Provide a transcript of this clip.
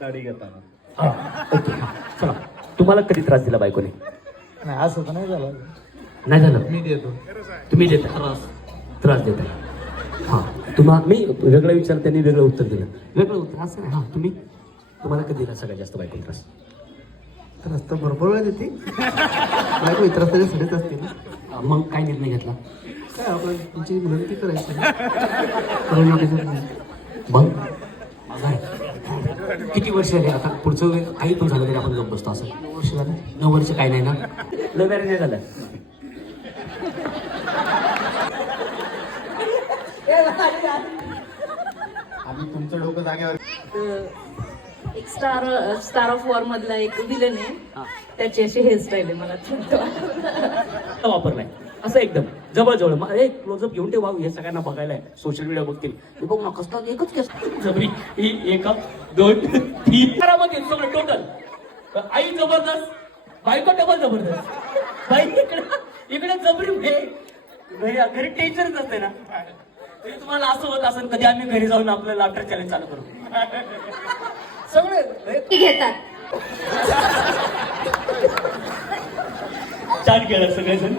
साडी घेताना. ओके चला. तुम्हाला कधी त्रास दिला बायकोने? नाही असं तर नाही झालं. नाही झालं. मी देतो. तुम्ही देता त्रास देता. हां तुम्हाला मी वेगळं विचारलं, त्यांनी वेगळं उत्तर दिलं. वेगळं उत्तर असं नाही. हां तुम्हाला कधी दिला सगळ्यात जास्त बायकोने त्रास? त्रास तर भरपूर वेळ देते. बायको त्रास तरी सगळेच असते ना. मग काय निर्णय घेतला? काय आपण तुमची विनंती करायची. मग किती वर्ष झाले आता? पुढचं काही पण झालं तरी आपण गप्प बसतो असं? 9 वर्ष झालं. 9 वर्ष काय नाही ना? लव्ह मॅरेज नाही झालं? आम्ही तुमचं डोकं जागेवर. एक स्टार ऑफ वॉर मधला एक विलन आहे, त्याची अशी हेअरस्टाईल आहे. मला वापरलाय असं एकदम जवळ एक क्लोजअप घेऊन ठेवा. हे सगळ्यांना बघायला सोशल मीडिया बघतील. हे बघ ना कसला एकच केस जबरी. ही 1 2 3 मध्ये सगळं टोटल. आई जबरदस्त, बायको डबल जबरदस्त. बाई इकडे जबरी. घरी टेन्शनच असते ना. तरी तुम्हाला असं होत असेल कधी आम्ही घरी जाऊन आपलं लाफ्टर चॅलेंज चालू करू. सगळे घेतात. छान केलं सगळेजण.